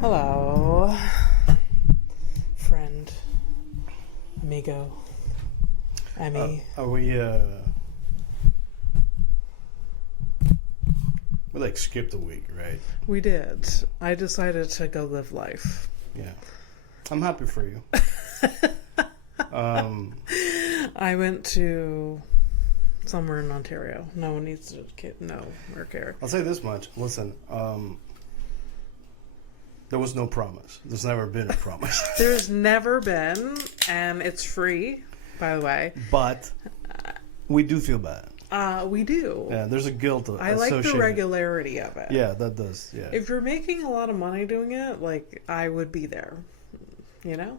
Hello, friend, amigo, Emmy. We like skipped a week, right? We did. I decided to go live life. Yeah. I'm happy for you. I went to somewhere in Ontario. No one needs to know or care. I'll say this much. Listen, there was no promise. There's never been a promise. There's never been, and it's free, by the way. But we do feel bad. We do. Yeah, there's a guilt I like the regularity of it. Yeah, that does. Yeah. If you're making a lot of money doing it, like, I would be there. You know?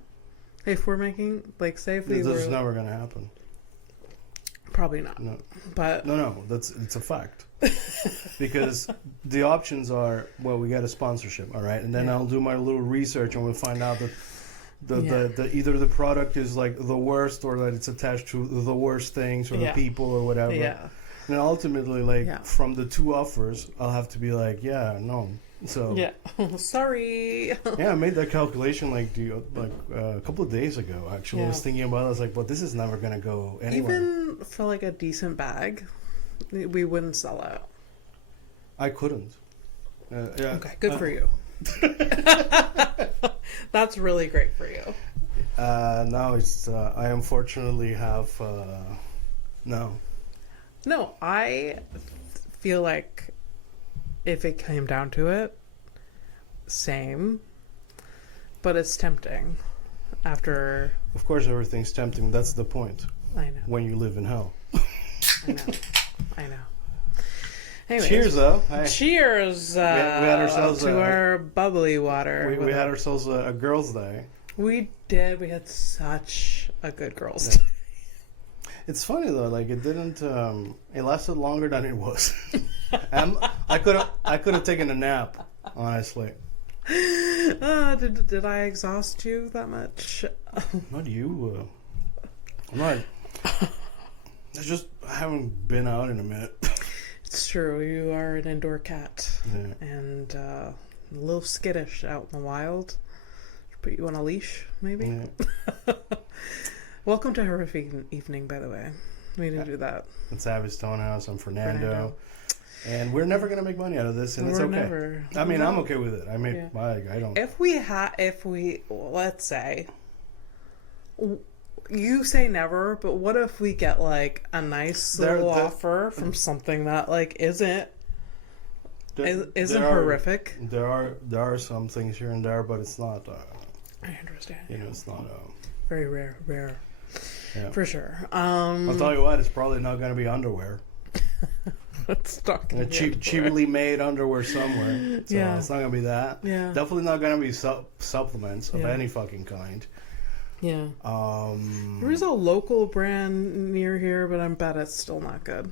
If we're making, like, say if we This were... is never going to happen. Probably not. No. But... No, it's a fact. Because the options are, well, we get a sponsorship, all right? And then I'll do my little research and we'll find out that the either the product is like the worst or that it's attached to the worst things or the people or whatever. Yeah. And ultimately, like, from the two offers, I'll have to be like, yeah, no. So yeah, sorry. Yeah, I made that calculation like a couple of days ago. Actually, I was thinking about it. I was like, "But this is never gonna go anywhere." Even for like a decent bag, we wouldn't sell out. I couldn't. Yeah. Okay, good for you. That's really great for you. No, it's I unfortunately have no. No, I feel like if it came down to it, same. But it's tempting. After... Of course everything's tempting. That's the point. I know. When you live in hell. I know. Anyways, cheers, though. Hey. Cheers we had ourselves to our bubbly water. We had ourselves a girls' day. We did. We had such a good girls' day. It's funny though, like it didn't. It lasted longer than it was. I could have taken a nap, honestly. Did I exhaust you that much? Not you. I'm not. I haven't been out in a minute. It's true. You are an indoor cat, and a little skittish out in the wild. Put you on a leash, maybe. Yeah. Welcome to Horrific Evening, by the way. We didn't do that. It's Abby's Stonehouse. I'm Fernando. And we're never going to make money out of this, and it's okay. Never. I mean, I'm okay with it. I mean, I don't... If we, let's say, you say never, but what if we get, like, a nice little offer from something that, like, isn't horrific? There are some things here and there, but it's not... I understand. You know, it's not... very rare. Yeah. For sure. I'll tell you what, it's probably not going to be underwear. It's cheaply made underwear somewhere. So it's not going to be that. Yeah. Definitely not going to be supplements of any fucking kind. Yeah. There is a local brand near here, but I bet it's still not good.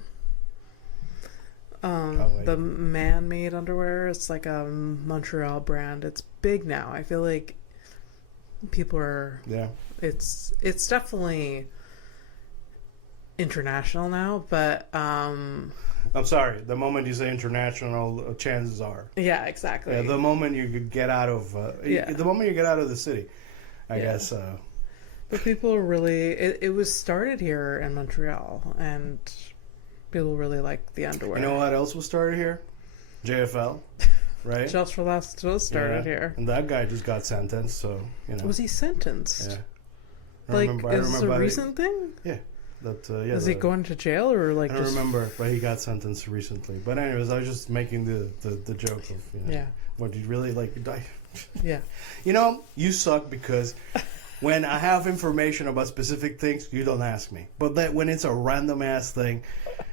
The man-made underwear, it's like a Montreal brand. It's big now. I feel like people are... Yeah. It's definitely international now, but I'm sorry. The moment you say international, chances are. Yeah, exactly. Yeah, the moment you get out of the moment you get out of the city, I guess. But people are really. It was started here in Montreal, and people really like the underwear. You know what else was started here? JFL. Right? Just for Last was started here. And that guy just got sentenced, so, you know. Was he sentenced? Yeah. Is this a recent thing? Yeah. Is he going to jail or like? I don't remember, but he got sentenced recently. But anyways, I was just making the joke of, you know, what you really like. Yeah. You know, you suck because when I have information about specific things, you don't ask me. But that when it's a random ass thing,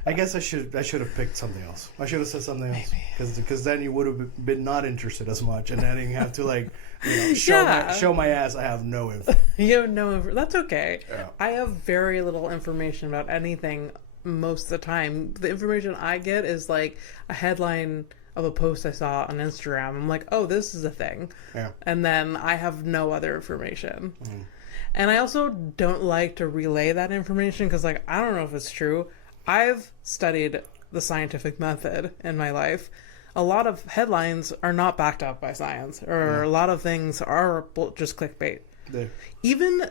I guess I should have picked something else. I should have said something else because then you would have been not interested as much, and then you have to like, you know, show my ass. I have no info. You have no info. That's okay. Yeah. I have very little information about anything most of the time. The information I get is like a headline of a post I saw on Instagram. I'm like, oh, this is a thing. Yeah. And then I have no other information. Mm. And I also don't like to relay that information because, like, I don't know if it's true. I've studied the scientific method in my life. a lot of headlines are not backed up by science, or a lot of things are just clickbait. There. Even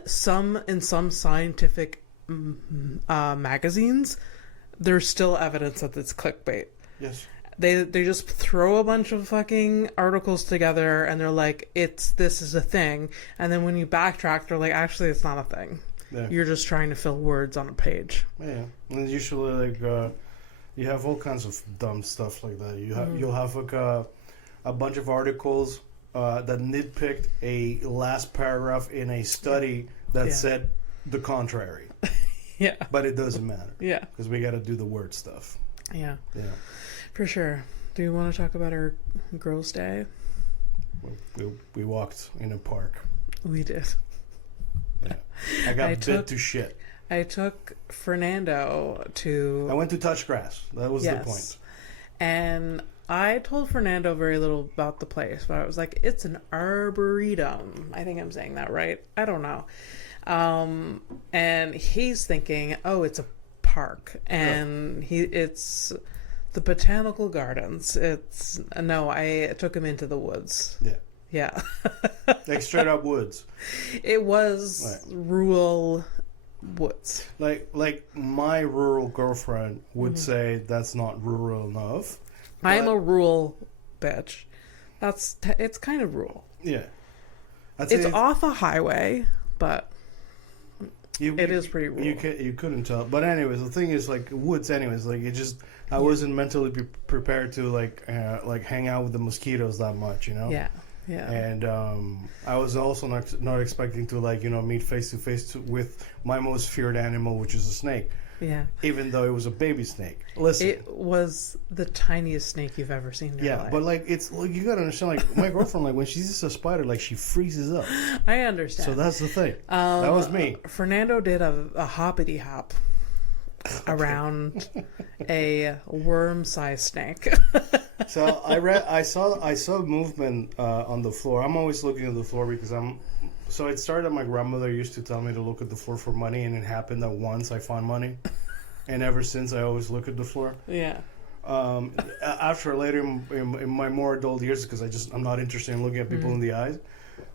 in some scientific magazines, there's still evidence that it's clickbait. Yes. They just throw a bunch of fucking articles together and they're like, this is a thing. And then when you backtrack, they're like, actually, it's not a thing. Yeah. You're just trying to fill words on a page. Yeah. And usually, like, you have all kinds of dumb stuff like that. You'll have like a bunch of articles that nitpicked a last paragraph in a study that said the contrary. Yeah. But it doesn't matter. Yeah. Because we got to do the word stuff. Yeah. Yeah. For sure. Do you want to talk about our girls' day? We walked in a park. We did. Yeah. I got bit to shit. I took Fernando to... I went to touch grass. That was the point. And I told Fernando very little about the place, but I was like, it's an arboretum. I think I'm saying that right. I don't know. And he's thinking, oh, it's a park. And it's the botanical gardens. I took him into the woods. Yeah. Yeah. Like straight up woods. It was rural woods. Like my rural girlfriend would say that's not rural enough. I'm a rural bitch. It's kind of rural. Yeah. It's off a highway, but it is pretty rural. You couldn't tell. But anyways, the thing is, like, woods anyways, like, it just... I wasn't mentally prepared to, like hang out with the mosquitoes that much, you know? Yeah. Yeah. And I was also not expecting to, like, meet face to face with my most feared animal, which is a snake. Yeah. Even though it was a baby snake. Listen. It was the tiniest snake you've ever seen in your life. But, like, it's... Like, you gotta understand, like, my girlfriend, like, when she sees a spider, like, she freezes up. I understand. So that's the thing. That was me. Fernando did a hoppity hop around a worm-sized snake. So I saw movement on the floor. I'm always looking at the floor because so it started. My grandmother used to tell me to look at the floor for money, and it happened that once I found money, and ever since I always look at the floor. Yeah. After later in my more adult years, because I'm not interested in looking at people in the eyes,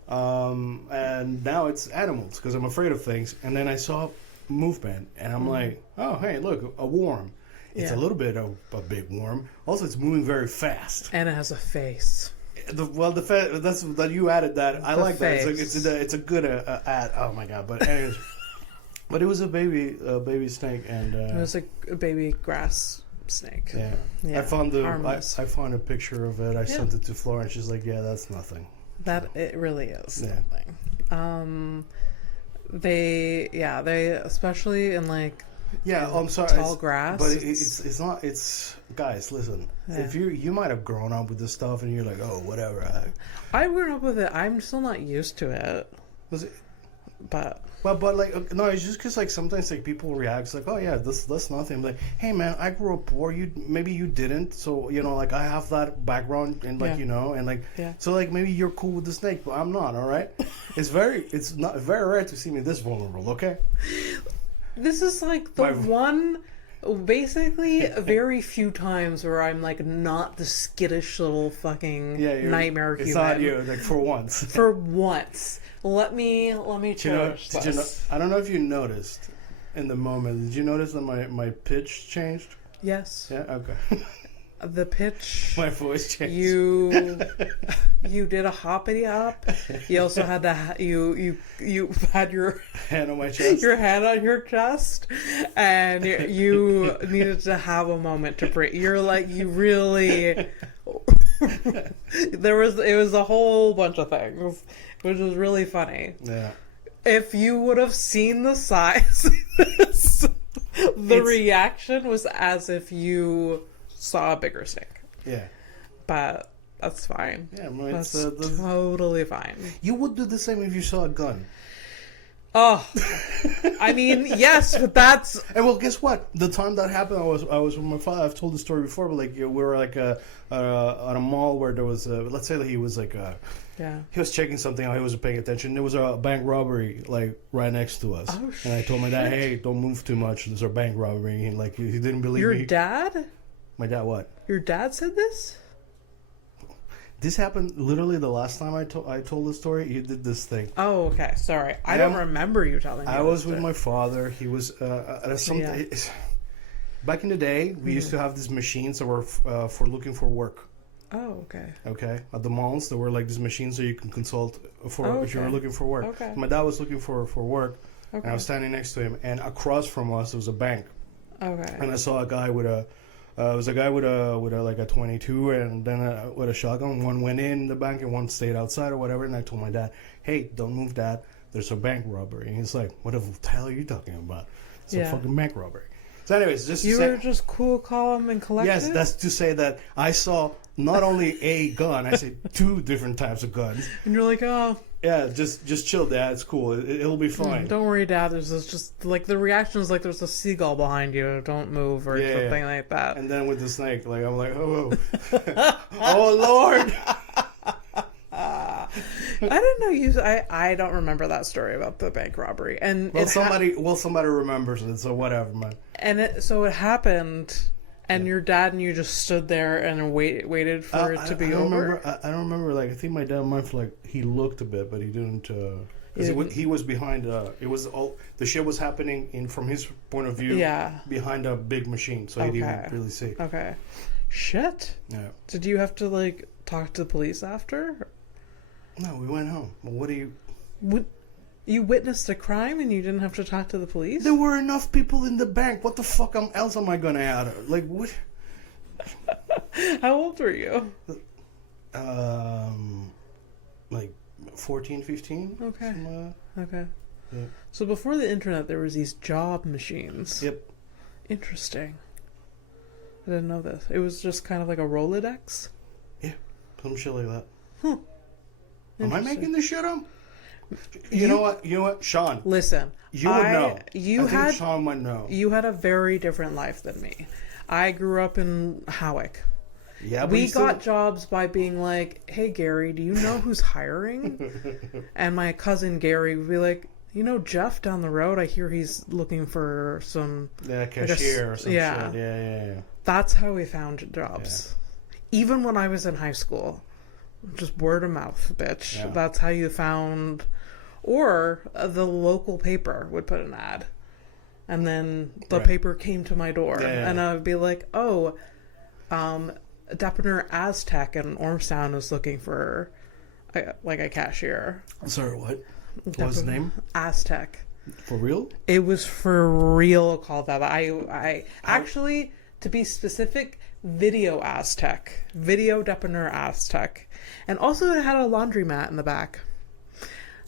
and now it's animals because I'm afraid of things. And then I saw movement, and I'm like, oh hey, look, a worm. It's a little bit of a big worm. Also, it's moving very fast, and it has a face. That's that you added that. I like face. that. It's a good ad. Oh my god! But anyways, but it was a baby snake, and it was a baby grass snake. Yeah. I found I found a picture of it. I sent it to Flora, and she's like, "Yeah, that's nothing." It really is nothing. They especially in like. Yeah, I'm sorry. Tall grass, but it's not. It's guys. Listen, if you might have grown up with this stuff, and you're like, oh, whatever. I grew up with it. I'm still not used to it. Was it? But like no, it's just because like sometimes like people react like, oh yeah, that's nothing. I'm like, hey man, I grew up poor. Maybe you didn't. So like I have that background and like and like so like maybe you're cool with the snake, but I'm not. All right. It's not very rare to see me this vulnerable. Okay. This is like the basically very few times where I'm like not the skittish little fucking nightmare human. It's not you, like for once. For once. Let me cherish this. I don't know if you noticed in the moment. Did you notice that my pitch changed? Yes. Yeah. Okay. The pitch. My voice changed. You did a hoppity hop. You also had you had your hand on my chest. Your hand on your chest, and you needed to have a moment to breathe. You're like you really. It was a whole bunch of things, which was really funny. Yeah. If you would have seen the size, reaction was as if you saw a bigger snake. Yeah. But that's fine. Yeah, that's totally fine. You would do the same if you saw a gun. Oh, I mean, yes, but that's... And well, guess what? The time that happened, I was with my father. I've told the story before, but like we were like at a mall where there was let's say that he was like he was checking something out. He wasn't paying attention. There was a bank robbery like right next to us. Oh, and I told my dad, "Hey, don't move too much. There's a bank robbery." And like he didn't believe me. Your dad? My dad what? Your dad said this? This happened literally the last time I told the story. You did this thing. Oh, okay. Sorry, I don't remember you telling me. I was with my father. He was at something. Yeah. Back in the day, we used to have these machines that were for looking for work. Oh, okay. Okay, at the malls, there were like these machines that you can consult for if you were looking for work. Okay. My dad was looking for work, Okay. and I was standing next to him, and across from us there was a bank. Okay. And I saw a guy with a. It was a guy with a 22 and then with a shotgun. One went in the bank and one stayed outside or whatever. And I told my dad, "Hey, don't move, Dad. There's a bank robbery." And he's like, "What the hell are you talking about? It's a fucking bank robbery." So, anyways, just you were just cool, calm, and collected. Yes, that's to say that I saw not only a gun, I said 2 different types of guns. And you're like, oh. Yeah, just chill, Dad. It's cool. It'll be fine. Don't worry, Dad. There's just like the reaction is like there's a seagull behind you. Don't move or something like that. And then with the snake, like I'm like, oh, oh Lord. I didn't know you. I don't remember that story about the bank robbery. And somebody remembers it, so whatever, man. And so it happened. And your dad and you just stood there and waited for it to be over? I don't remember. Like, I think my dad might have, like, he looked a bit, but he didn't. He was behind. It was all the shit was happening from his point of view. Yeah. Behind a big machine, so he didn't really see. Okay. Shit. Yeah. Did you have to like talk to the police after? No, we went home. Well, what do you? You witnessed a crime and you didn't have to talk to the police? There were enough people in the bank. What the fuck else am I gonna add? Like what? How old were you? Like 14, 15. Okay. Okay. Yeah. So before the internet, there was these job machines. Yep. Interesting. I didn't know this. It was just kind of like a Rolodex? Yeah. Some shit like that. Huh. Am I making this shit up? You know what, Sean? Listen, you would know. I think Sean might know. You had a very different life than me. I grew up in Howick. Yeah, we got jobs by being like, "Hey, Gary, do you know who's hiring?" And my cousin Gary would be like, "You know Jeff down the road? I hear he's looking for some cashier or some shit." Yeah. That's how we found jobs. Yeah. Even when I was in high school, just word of mouth, bitch. Yeah. That's how you found. Or the local paper would put an ad. And then the paper came to my door. Yeah. And I would be like, oh, Deputy Aztec in Ormstown is looking for a cashier. Sorry, what? What was his name? Aztec. For real? It was for real called that. I actually, to be specific, Video Aztec. Video Deputy Aztec. And also it had a laundromat in the back.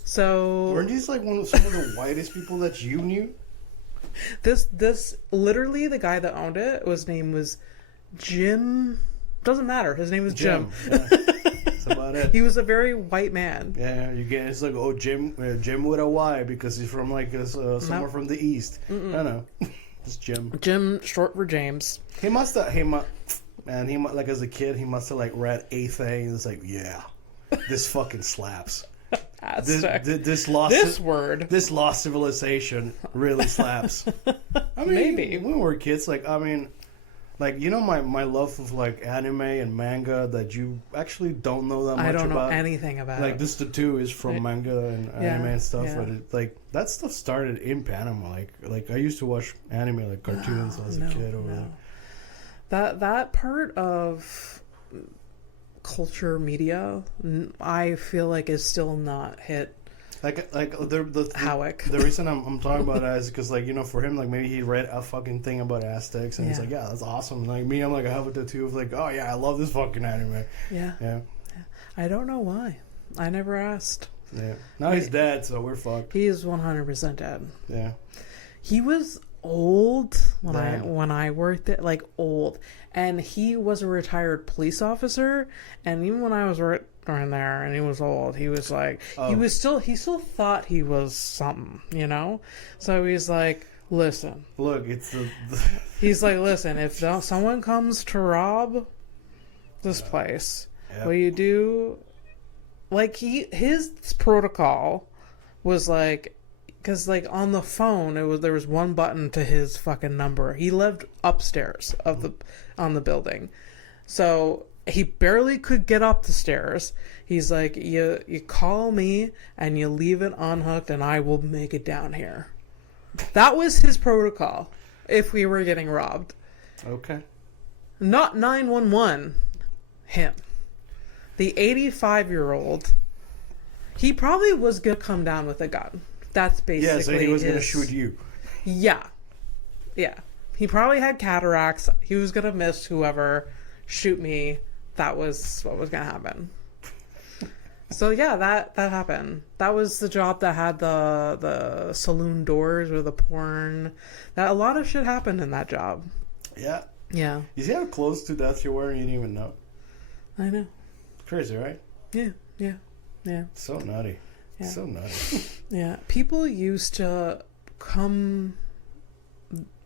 So weren't these like some of the whitest people that you knew? This literally the guy that owned it, his name was Jim. Doesn't matter. His name was Jim. Yeah. That's about it. He was a very white man. Yeah, you get it's like Jim with a Y because he's from like somewhere from the east. I know. It's Jim. Jim, short for James. He must like as a kid he must have like read a thing. It's like this fucking slaps. This lost civilization really slaps. I mean, maybe when we were kids, like my love of like anime and manga that you actually don't know that much about. I don't know anything about. Like this, the two is from manga and anime and stuff. Yeah. But like that stuff started in Panama. Like I used to watch anime like cartoons as a kid. That part of culture media, I feel like is still not hit. Howick. The reason I'm talking about that is because for him maybe he read a fucking thing about Aztecs and he's like, yeah, that's awesome. Like me, I'm like I have a tattoo of like, oh yeah, I love this fucking anime. Yeah. I don't know why. I never asked. Yeah. Now he's dead, so we're fucked. He is 100% dead. Yeah. He was old when I worked there, like old, and he was a retired police officer. And even when I was working there, and he was old, he was like, he still thought he was something, So he's like, listen, look, it's he's like, listen, if someone comes to rob this place, will you do? Like his protocol was like. Because, on the phone, there was one button to his fucking number. He lived upstairs on the building. So, he barely could get up the stairs. He's like, you call me and you leave it unhooked and I will make it down here. That was his protocol if we were getting robbed. Okay. Not 911. Him. The 85-year-old. He probably was going to come down with a gun. That's basically so he was going to shoot you. Yeah. Yeah. He probably had cataracts. He was going to miss whoever, shoot me. That was what was going to happen. So yeah, that happened. That was the job that had the saloon doors or the porn. That a lot of shit happened in that job. Yeah. Yeah. You see how close to death you were and you didn't even know? I know. Crazy, right? Yeah. Yeah. Yeah. So nutty. Yeah. So nutty. Yeah. People used to come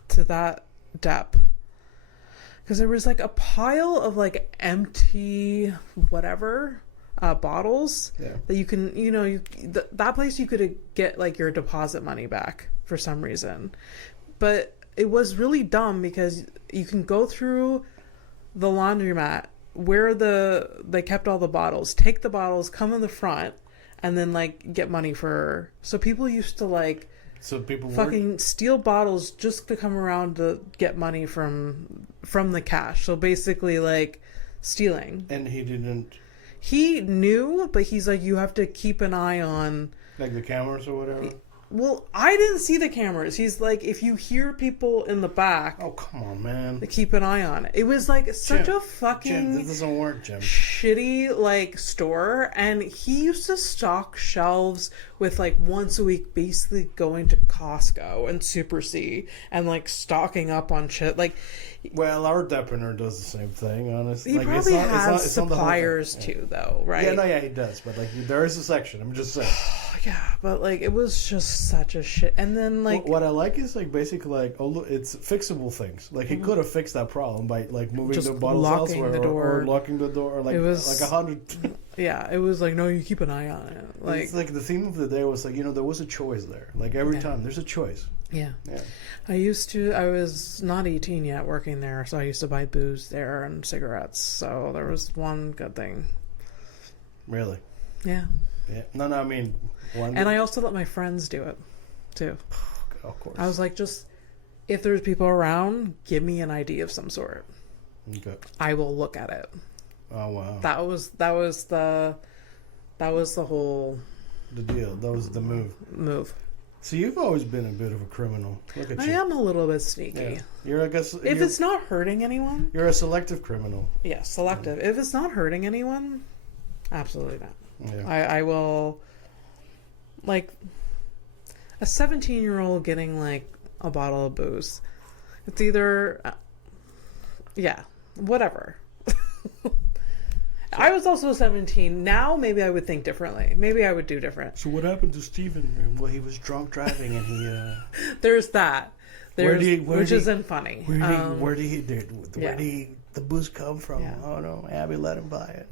to that depth because there was like a pile of like empty whatever bottles that you can, that place you could get like your deposit money back for some reason. But it was really dumb because you can go through the laundromat where they kept all the bottles, take the bottles, come in the front, and then like get money for. So people used to like fucking steal bottles just to come around to get money from the cash. So basically like stealing. And he didn't. He knew, but he's like, you have to keep an eye on like the cameras or whatever. Well, I didn't see the cameras. He's like, if you hear people in the back... Oh, come on, man. To keep an eye on it. It was like such a fucking... Jim, this doesn't work, Jim. Shitty, like, store. And he used to stock shelves with, like, once a week basically going to Costco and Super C and, like, stocking up on shit. Like... Well, our depiner does the same thing, honestly. He like, probably has it's suppliers too, though, right? Yeah, he does. But, like, there is a section. I'm just saying. Yeah, but like it was just such a shit. And then like what I like is like basically like it's fixable things. Like he could have fixed that problem by like moving just the bottles elsewhere or locking the door or like it was, like 100. Yeah, it was like no, you keep an eye on it. Like it's like the theme of the day was like there was a choice there. Like every time there's a choice. Yeah. I was not 18 yet working there, so I used to buy booze there and cigarettes. So there was one good thing. Really? Yeah. Yeah. No, I mean. And I also let my friends do it, too. Of course. I was like, just, if there's people around, give me an ID of some sort. Okay. I will look at it. Oh, wow. That was the whole... The deal. That was the move. So you've always been a bit of a criminal. Look at you. I am a little bit sneaky. Yeah. You're, I guess... If it's not hurting anyone... You're a selective criminal. Yeah, selective. If it's not hurting anyone, absolutely not. Yeah. I will... Like, a 17-year-old getting, like, a bottle of booze. It's either... yeah, whatever. I was also 17. Now, maybe I would think differently. Maybe I would do different. So what happened to Steven? Well, he was drunk driving and he... There's that. Which isn't funny. Where did the booze come from? Yeah. Oh, no, Abby let him buy it.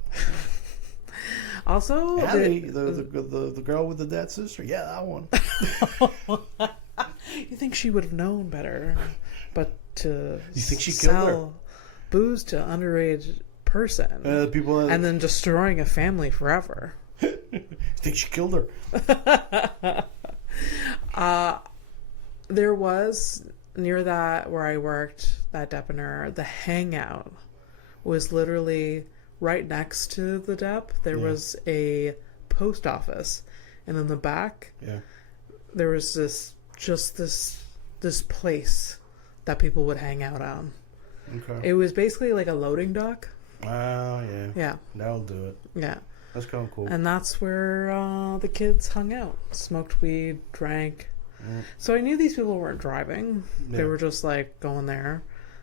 Also, Abby, the girl with the dead sister. Yeah, that one. You think she would have known better, but to you think she killed her? Booze to underage person, and then destroying a family forever. You think she killed her? There was near that where I worked, that depiner, the hangout was literally right next to the dep. There was a post office, and in the back, there was this place that people would hang out on. Okay. It was basically like a loading dock. Oh, yeah. Yeah. That'll do it. Yeah. That's kind of cool. And that's where the kids hung out, smoked weed, drank. So I knew these people weren't driving. They were just like going there.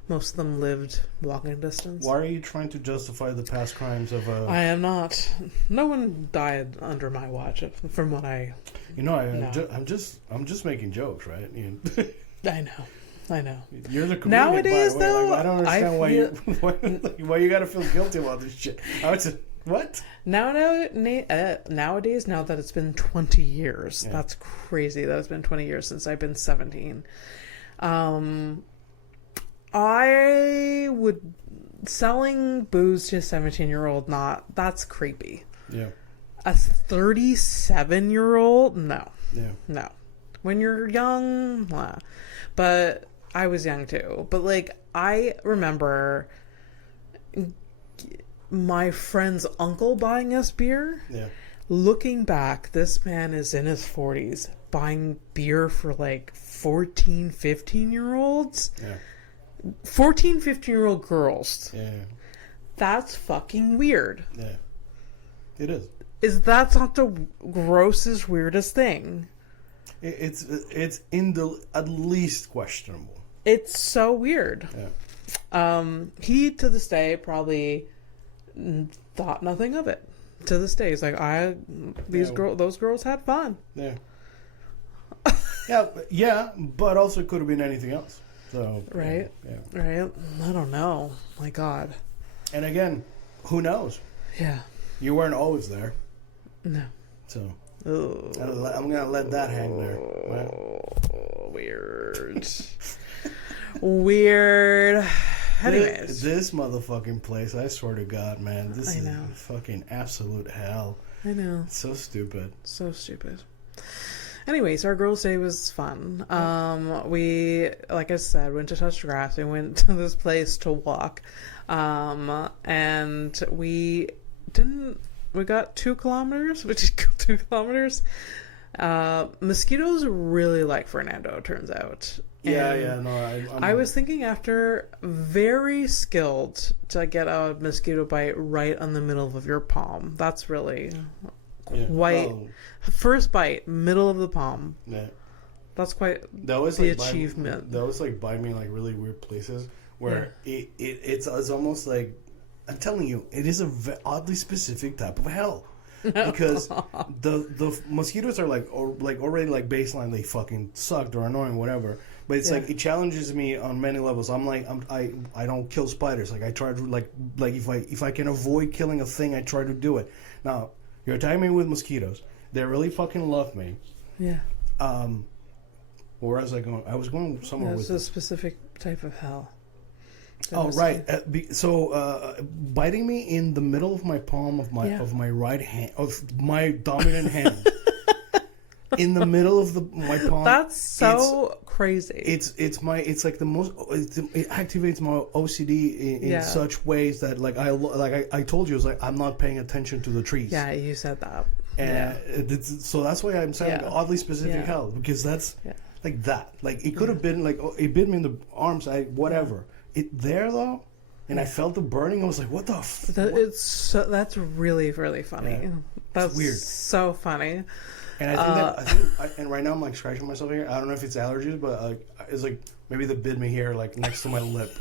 Most of them lived walking distance. Why are you trying to justify the past crimes of... I am not. No one died under my watch, from what I... I'm just making jokes, right? I know. You're the comedian, nowadays, by the way. though, like, I don't understand why you gotta feel guilty about this shit. I would say, what? Nowadays, now that it's been 20 years, that's crazy that it's been 20 years since I've been 17. I would selling booze to a 17-year-old, that's creepy. Yeah. A 37-year-old, no. Yeah. No. When you're young, but I was young too. But like, I remember my friend's uncle buying us beer. Yeah. Looking back, this man is in his 40s buying beer for like 14, 15-year-olds. Yeah. 14, 15-year-old girls. Yeah. That's fucking weird. Yeah. It is. That's not the grossest, weirdest thing? It's in the at least questionable. It's so weird. Yeah. He to this day probably thought nothing of it. To this day, he's like, those girls had fun. Yeah. Yeah, but also it could have been anything else. So right, yeah. Right. I don't know. My God. And again, who knows? Yeah. You weren't always there. No. So Ooh. I'm gonna let that hang there. Right? Weird. Weird. Anyways, this motherfucking place, I swear to God, man, this is know. fucking absolute hell. I know. It's so stupid. So stupid. Anyways, our girls' day was fun. We, like I said, went to touch grass. We went to this place to walk. And we got 2 kilometers, which is 2 kilometers. Mosquitoes really like Fernando, it turns out. I was thinking after, very skilled to get a mosquito bite right on the middle of your palm. That's really quite... First bite, middle of the palm. Yeah. That's quite the achievement. That was like bite me in like really weird places where it's almost like, I'm telling you, it is a oddly specific type of hell. Because the mosquitoes are already like baseline, they fucking suck, they're annoying, whatever. But it's like, it challenges me on many levels. I don't kill spiders. Like I try to like if I can avoid killing a thing, I try to do it. Now you're attacking me with mosquitoes. They really fucking love me. Yeah. Where was I going? I was going somewhere with a specific type of hell. Right. Biting me in the middle of my palm of my right hand, of my dominant hand, in the middle of my palm. That's so crazy. It activates my OCD in such ways that I told you, it was like I'm not paying attention to the trees. Yeah, you said that. And so that's why I'm saying oddly specific hell, because that's like that. Like it could have been like, it bit me in the arms, whatever. It there though, and I felt the burning. I was like, what the that's really, really funny. Yeah. That's weird. So funny. And and right now I'm like scratching myself here. I don't know if it's allergies, but it's like maybe they bit me here, like next to my lip.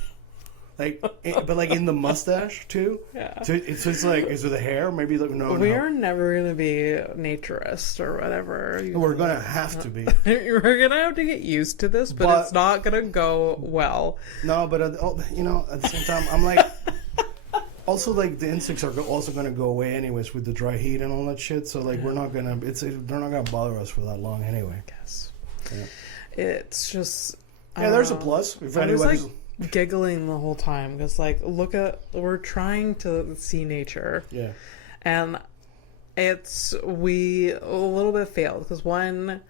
But like in the mustache too. Yeah. So it's like, is it the hair? Maybe like We're never gonna be naturists or whatever. We're gonna have to be. We're gonna have to get used to this, but it's not gonna go well. No, but at the same time, I'm like, also like the insects are also gonna go away anyways with the dry heat and all that shit. So like they're not gonna bother us for that long anyway. I guess. Yeah. It's just. There's a plus. If anybody's giggling the whole time because we're trying to see nature, and we a little bit failed because one,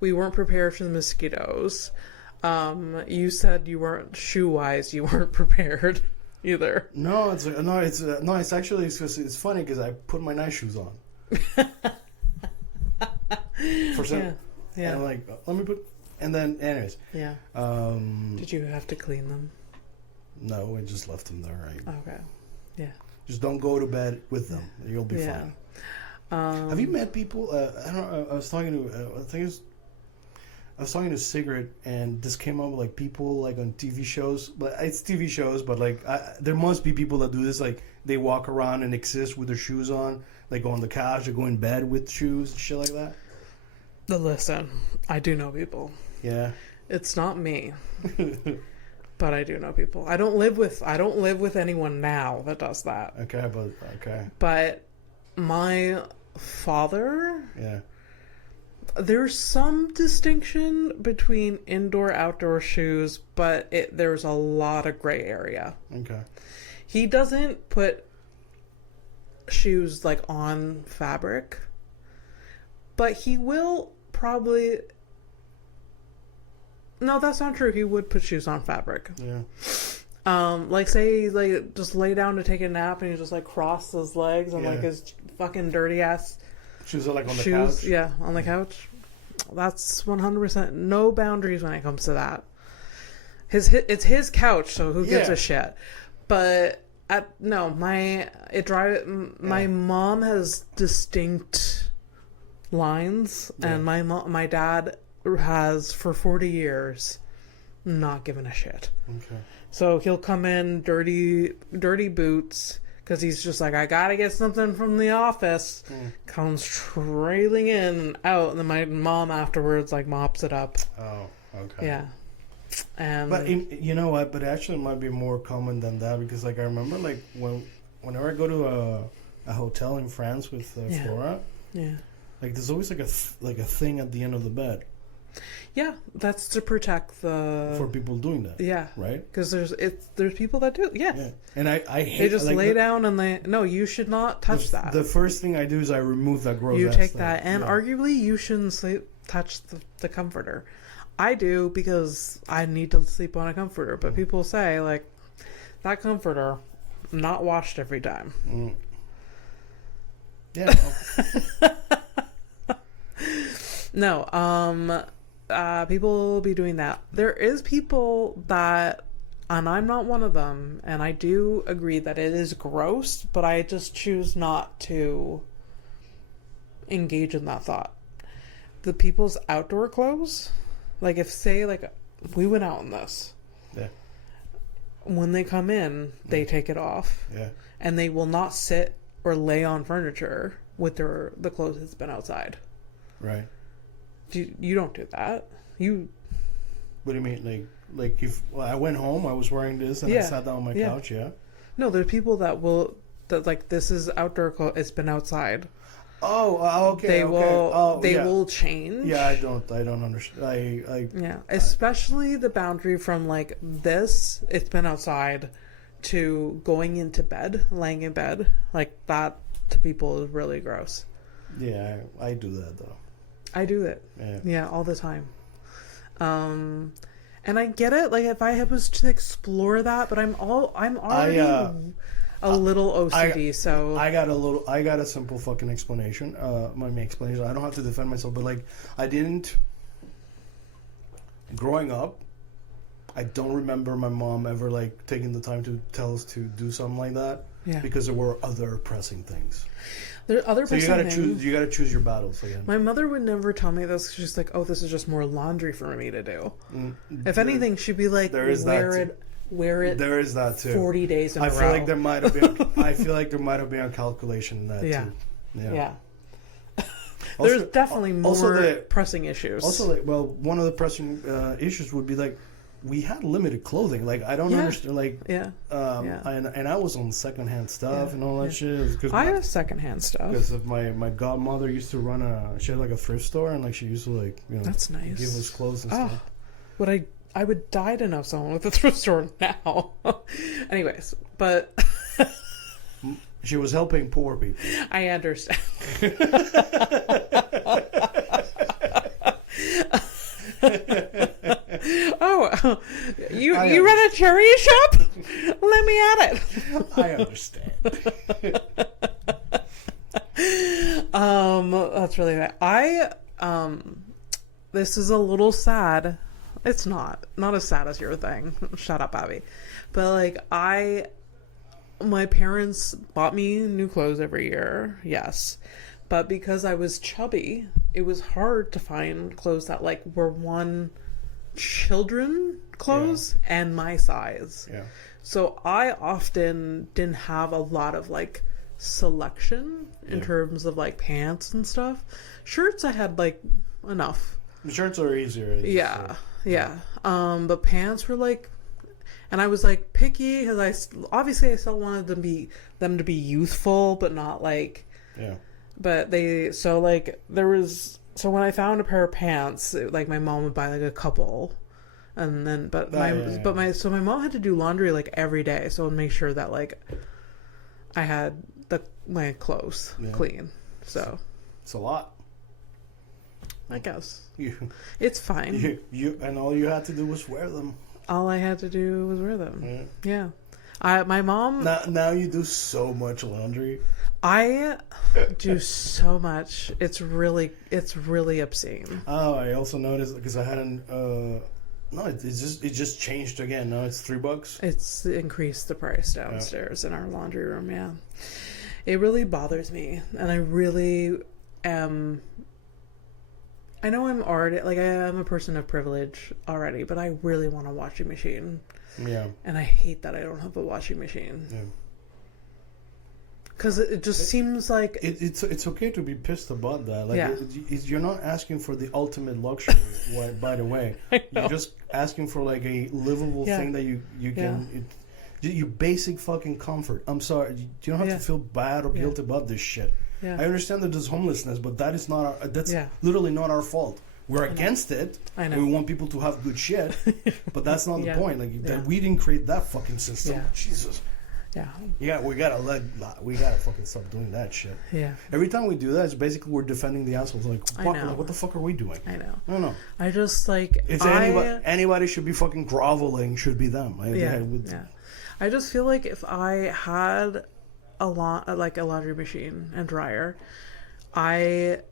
we weren't prepared for the mosquitoes. You said you weren't shoe wise, you weren't prepared either. It's actually it's funny because I put my nice shoes on for some, and I'm like, let me put. And then, anyways. Yeah. Did you have to clean them? No, I just left them there. Right? Okay. Yeah. Just don't go to bed with them. You'll be fine. Have you met people? I don't know. I was talking to. I was talking to Sigrid, and this came up like people like on TV shows. But it's TV shows, but like there must be people that do this. Like they walk around and exist with their shoes on. They go on the couch or go in bed with shoes and shit like that. Listen, I do know people. Yeah. It's not me. But I do know people. I don't live with anyone now that does that. Okay. But my father, there's some distinction between indoor outdoor shoes, but there's a lot of gray area. Okay. He doesn't put shoes like on fabric, but he will probably. No, that's not true. He would put shoes on fabric. Yeah. Like say like just lay down to take a nap and he just like cross his legs and like his fucking dirty ass shoes are like on the shoes. couch. Yeah, on the couch. That's 100% no boundaries when it comes to that. It's his couch, so who gives a shit? But my mom has distinct lines, and my dad has for 40 years not given a shit. Okay. So he'll come in dirty boots because he's just like, I gotta get something from the office. Comes trailing in and out, and then my mom afterwards like mops it up. Oh, okay. Yeah. But you know what? But actually, it might be more common than that because, like, I remember, like, whenever I go to a hotel in France with Flora, like, there's always like a thing at the end of the bed. Yeah, that's to protect for people doing that. Yeah, right. Because there's people that do. Yes. Yeah, and I hate. They just lay down and no, you should not touch that. The first thing I do is I remove that gross. You take that, and arguably you shouldn't touch the comforter. I do because I need to sleep on a comforter, but people say like that comforter not washed every time. Yeah. No, people be doing that. There is people that, and I'm not one of them, and I do agree that it is gross, but I just choose not to engage in that thought. The people's outdoor clothes, like if say like we went out in this, when they come in, they take it off, and they will not sit or lay on furniture with the clothes that's been outside. Right. You don't do that. You. What do you mean? Like if I went home, I was wearing this and I sat down on my couch. Yeah. No, there are people that like this is outdoor clothes. It's been outside. Oh, okay. They will. They will change. Yeah, I don't understand. Especially the boundary from like this. It's been outside, to going into bed, laying in bed. Like that to people is really gross. Yeah, I do that though. I do it. Yeah, all the time. And I get it. Like if I was to explore that, but I'm already a little OCD. So I got a simple fucking explanation. My explanation. I don't have to defend myself, but like I didn't. Growing up, I don't remember my mom ever like taking the time to tell us to do something like that. Yeah. Because there were other pressing things. There are other pressing things. You gotta choose your battles again. My mother would never tell me this. She's like, "Oh, this is just more laundry for me to do." If anything, she'd be like, "Wear it." There is that too. 40 days in a row. I feel like there might have been. I feel like there might have been a calculation in that too. Yeah. There's definitely more pressing issues. Also, like, one of the pressing issues would be like, we had limited clothing. Like, I don't understand. Like, and I was on secondhand stuff and all that shit. I have secondhand stuff because of my godmother used to run she had like a thrift store, and like she used to like that's nice, give us clothes and stuff. But I would die to know someone with a thrift store now. Anyways, but she was helping poor people. I understand. Oh, you run a charity shop? Let me at it. I understand. That's really bad. This is a little sad. It's not as sad as your thing. Shut up, Abby. But like my parents bought me new clothes every year. Yes. But because I was chubby, it was hard to find clothes that like were children clothes and my size. Yeah. So I often didn't have a lot of like selection in terms of like pants and stuff. Shirts I had like enough. The shirts are easier. Yeah. But pants were like, and I was like picky because I still wanted them to be youthful, but not like. Yeah. But when I found a pair of pants, like my mom would buy like a couple, And then, but yeah. my mom had to do laundry like every day, so I'd make sure that like I had my clothes clean. So it's a lot. I guess You it's fine. you and all you had to do was wear them. All I had to do was wear them. Yeah. My mom. Now you do so much laundry. I do so much. It's really obscene. Oh, I also noticed because I hadn't. No, it just changed again. Now it's $3. It's increased the price downstairs in our laundry room. Yeah, it really bothers me, and I really am. I know I'm already like I'm a person of privilege already, but I really want a washing machine. Yeah, and I hate that I don't have a washing machine. Yeah. Because it just seems like it's okay to be pissed about that. Like you're not asking for the ultimate luxury. By the way, you're just asking for like a livable thing that you can. You basic fucking comfort. I'm sorry, you don't have to feel bad or guilty about this shit. Yeah. I understand that there's homelessness, but that is not that's literally not our fault. We're against it. I know. We want people to have good shit, but that's not the point. Like that we didn't create that fucking system. Yeah. Jesus. Yeah. We gotta fucking stop doing that shit. Yeah. Every time we do that, it's basically we're defending the assholes. Like, what the fuck are we doing? I know. I don't know. I just like if anybody should be fucking groveling, should be them. I just feel like if I had a laundry machine and dryer, a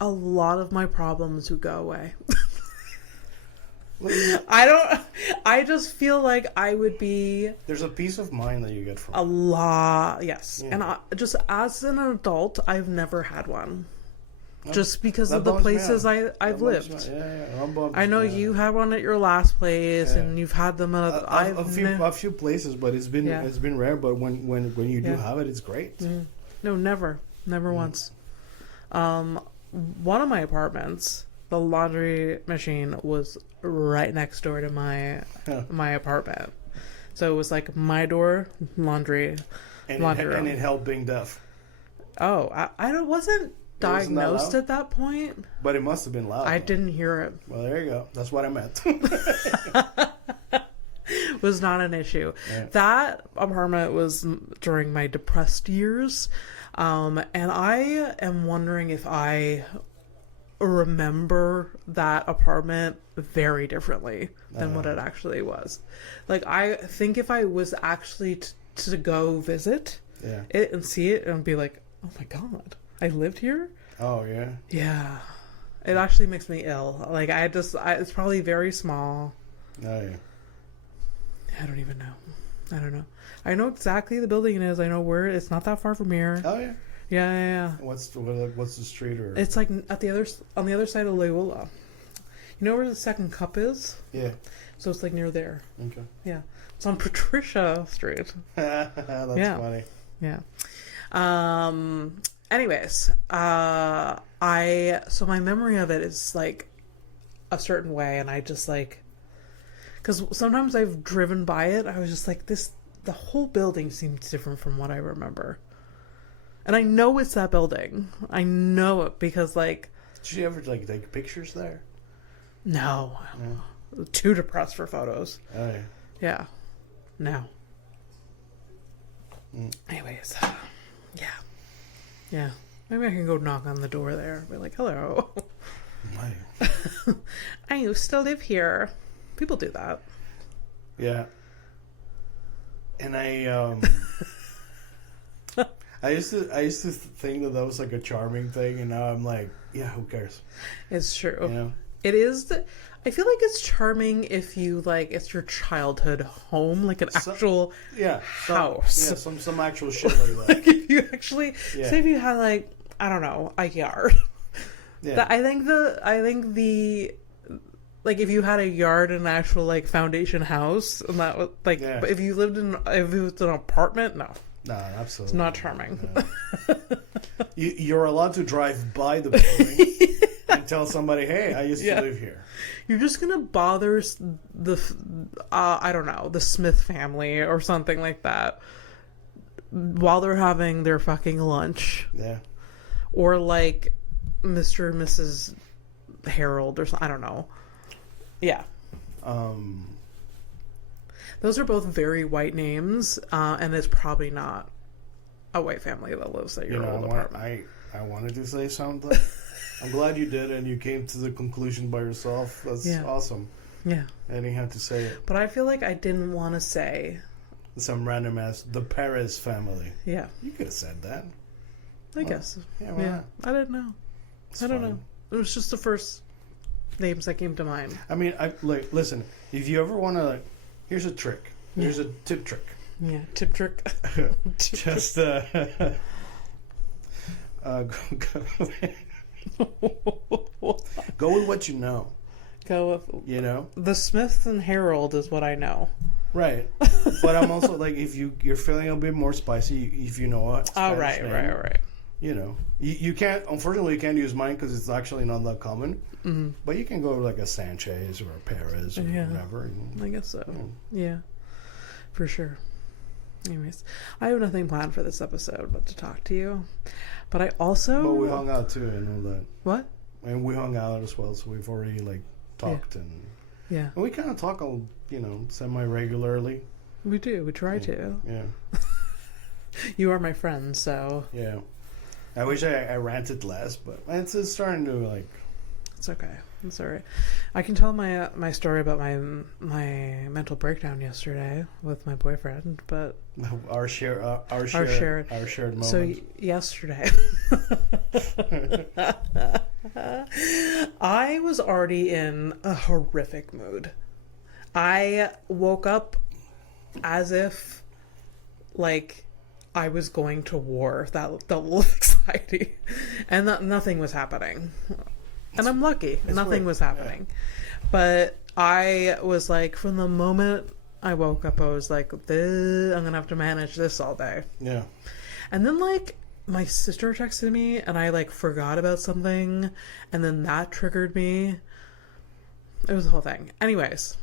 lot of my problems would go away. I just feel like I would be... There's a peace of mind that you get from a lot, yes. Yeah. And just as an adult, I've never had one. Just because of the places I've lived. I know you had one at your last place, and you've had them at a few places, but it's been rare. But when you do have it, it's great. No, never once. One of my apartments, the laundry machine was right next door to my apartment, so it was like my door, laundry room. And it helped being deaf. Oh, I wasn't diagnosed at that point, but it must have been loud. I didn't hear it. Well, there you go. That's what I meant. Was not an issue. That apartment was during my depressed years, and I am wondering if I remember that apartment very differently than what it actually was. Like, I think if I was actually to go visit it and see it and be like, oh my god, I lived here? Oh, yeah? Yeah. It actually makes me ill. Like, it's probably very small. Oh, yeah. I don't even know. I don't know. I know exactly the building it is. I know where. It's not that far from here. Oh, yeah? Yeah. What's the street? Or it's like on the other side of Loyola. You know where the Second Cup is? Yeah. So it's like near there. Okay. Yeah. It's on Patricia Street. That's funny. Yeah. Anyways, so my memory of it is like a certain way, and I just like, because sometimes I've driven by it, I was just like, the whole building seems different from what I remember. And I know it's that building. I know it because, like... Did you ever, like, take pictures there? No. Too depressed for photos. Oh, yeah. Yeah. No. Anyways. Yeah. Yeah. Maybe I can go knock on the door there. Be like, hello. I used to live here. People do that. Yeah. And I used to think that was like a charming thing, and now I'm like, yeah, who cares? It's true. You know? It is. I feel like it's charming if you like it's your childhood home, like an actual house. Some actual shit like that. Like if you actually say if you had like I don't know a yard. Yeah. I think the like if you had a yard and an actual like foundation house, and that was like, but if you lived in if it was an apartment, no. No, absolutely. It's not charming. No. You're allowed to drive by the building and tell somebody, hey, I used to live here. You're just going to bother I don't know, the Smith family or something like that while they're having their fucking lunch. Yeah. Or like Mr. and Mrs. Harold or something. I don't know. Yeah. Those are both very white names, and it's probably not a white family that lives at your old apartment. I wanted to say something. I'm glad you did, and you came to the conclusion by yourself. That's awesome. Yeah. And you had to say it. But I feel like I didn't want to say some random ass, the Perez family. Yeah. You could have said that. I guess. Yeah, why not? I didn't know. I don't know. It was just the first names that came to mind. I mean, listen, if you ever want to, here's a trick. Here's a tip trick. Yeah, tip trick. Just, go with what you know. Go with, you know? The Smith and Harold is what I know. Right. But I'm also like, if you're feeling a bit more spicy, if you know what. Oh, right. You know, you can't, unfortunately, you can't use mine because it's actually not that common. Mm-hmm. But you can go like a Sanchez or a Perez or whatever. I guess so. Yeah, for sure. Anyways, I have nothing planned for this episode but to talk to you. But I also... But we hung out too, I know that. What? And we hung out as well, so we've already like talked and we kind of talk, semi-regularly. We do. We try to. Yeah. You are my friend, so... Yeah. I wish I ranted less, but it's starting to like... It's okay. It's all right. I can tell my story about my mental breakdown yesterday with my boyfriend, but our shared moment. So yesterday, I was already in a horrific mood. I woke up as if like I was going to war. That level of anxiety, and nothing was happening. And I'm lucky. Nothing was happening. Yeah. But I was like, from the moment I woke up, I was like, I'm going to have to manage this all day. Yeah. And then, like, my sister texted me, and I, like, forgot about something. And then that triggered me. It was the whole thing. Anyways.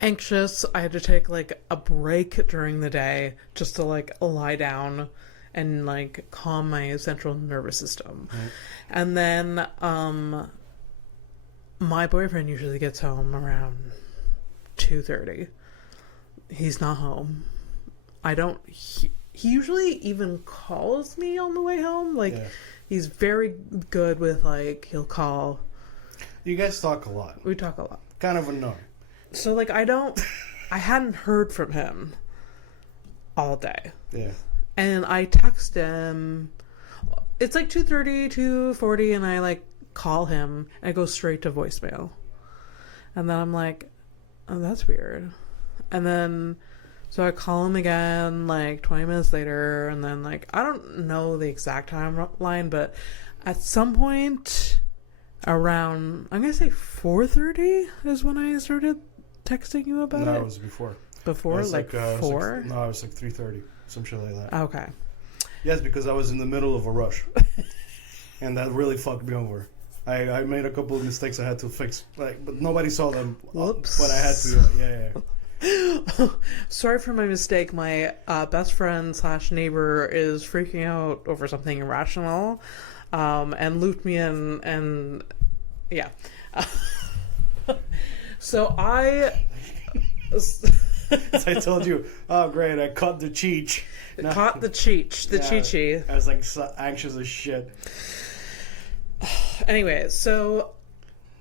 Anxious. I had to take, like, a break during the day just to, like, lie down and like calm my central nervous system. Right. And then my boyfriend usually gets home around 2:30. He's not home. He usually even calls me on the way home. Like he's very good with like he'll call. You guys talk a lot. We talk a lot. Kind of annoying. So like I hadn't heard from him all day. Yeah. And I text him. It's like 2:30, 2:40, and I like call him and it goes straight to voicemail. And then I'm like, oh, that's weird. And then so I call him again like 20 minutes later, and then like I don't know the exact timeline, but at some point around, I'm gonna say 4:30 is when I started texting you about it. No, it was before. Before, like 4? No, it was like 3:30. Some shit like that. Okay. Yes, because I was in the middle of a rush. And that really fucked me over. I made a couple of mistakes I had to fix. But nobody saw them. Whoops. But I had to, yeah. Sorry for my mistake. My best friend / neighbor is freaking out over something irrational. And looped me in and... Yeah. So I... As I told you, oh great, I caught the cheech. Caught the cheech, the cheechy. I was like so anxious as shit. Anyway, so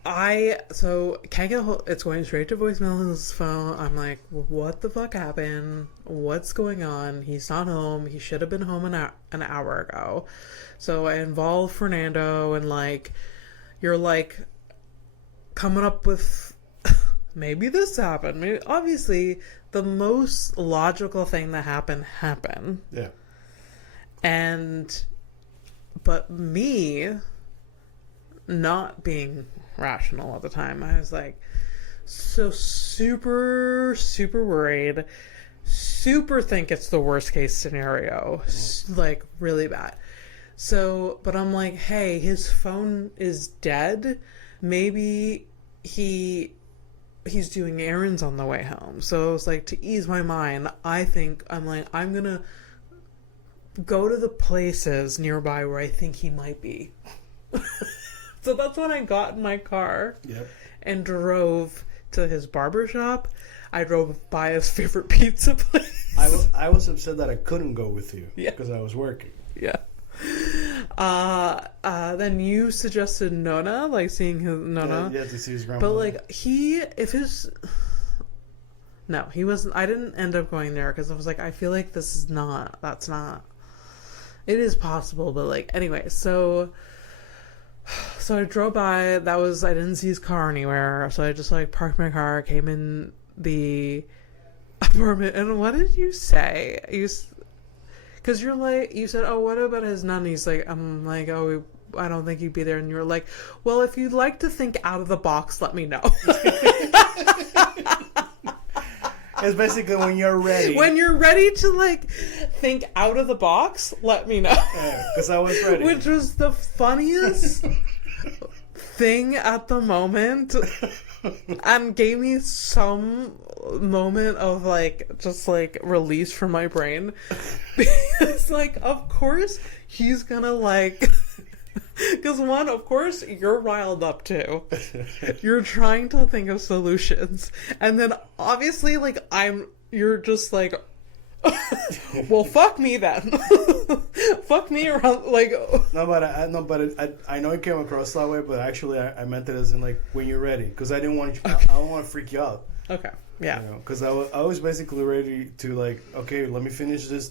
can't get a hold. It's going straight to voicemail on his phone. I'm like, what the fuck happened? What's going on? He's not home. He should have been home an hour ago. So I involve Fernando, and like, you're like coming up with. Maybe this happened. Maybe, obviously, the most logical thing that happened. Yeah. But me, not being rational at the time, I was like, so super, super worried. Super think it's the worst case scenario. Like, really bad. So, but I'm like, hey, his phone is dead. Maybe he's doing errands on the way home. So it's like, to ease my mind, I'm gonna go to the places nearby where I think he might be. So that's when I got in my car and drove to his barber shop, I drove by his favorite pizza place. I was upset that I couldn't go with you because I was working. Yeah. Then you suggested Nona, like seeing his Nona. Yeah, to see his grandma. But like no, he wasn't. I didn't end up going there because I was like, I feel like that's not. It is possible, but like anyway, so I drove by. I didn't see his car anywhere, so I just like parked my car, came in the apartment, and what did you say? Because you're like, you said, oh, what about his nun? He's like, I'm like, oh, I don't think he'd be there. And you're like, well, if you'd like to think out of the box, let me know. It's basically when you're ready. When you're ready to like think out of the box, let me know. Yeah, because I was ready. Which was the funniest thing at the moment. And gave me some moment of like just like release from my brain. Because like of course he's gonna like because one, of course, you're riled up too. You're trying to think of solutions. And then obviously like you're just like well, fuck me then. Fuck me around, like. No, but I know it came across that way, but actually I meant it as in like when you're ready, because I didn't want you, I don't want to freak you out. Okay. Yeah. Because I was basically ready to like, okay, let me finish this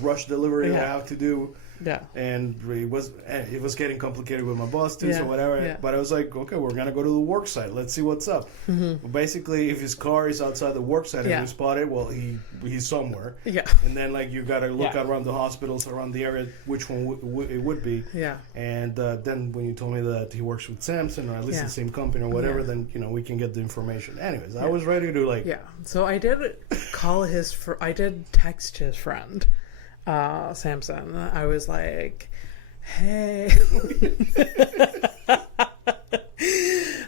rush delivery that I have to do. Yeah. And it was getting complicated with my boss too, so whatever. Yeah. But I was like, okay, we're gonna go to the work site. Let's see what's up. Mm-hmm. Basically, if his car is outside the work site and we spot it, well, he's somewhere. Yeah. And then like you gotta look around the hospitals around the area, which one it would be. Yeah. And then when you told me that he works with Samson or at least the same company or whatever, then we can get the information. Anyways, I was ready to like. Yeah. So I did I did text his friend. Samson. I was like, hey,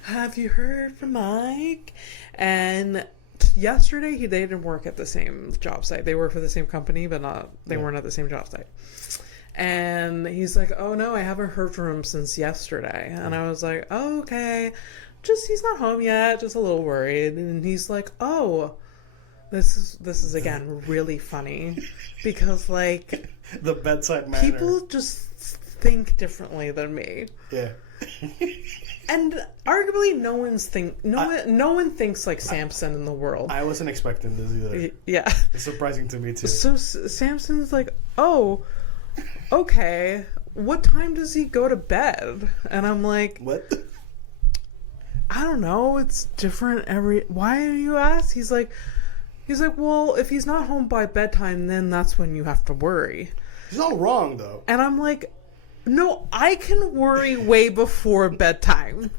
have you heard from Mike? And yesterday they didn't work at the same job site. They work for the same company, but they weren't at the same job site. And he's like, oh no, I haven't heard from him since yesterday. And I was like, oh, okay, he's not home yet, just a little worried. And he's like, oh, This is again really funny because like the bedside manner. People just think differently than me. Yeah. And arguably no one thinks like Samson in the world. I wasn't expecting this either. Yeah. It's surprising to me too. So Samson's like, "Oh, okay. What time does he go to bed?" And I'm like, "What?" I don't know. It's different why do you ask? He's like, well, if he's not home by bedtime, then that's when you have to worry. He's not wrong, though. And I'm like, no, I can worry way before bedtime.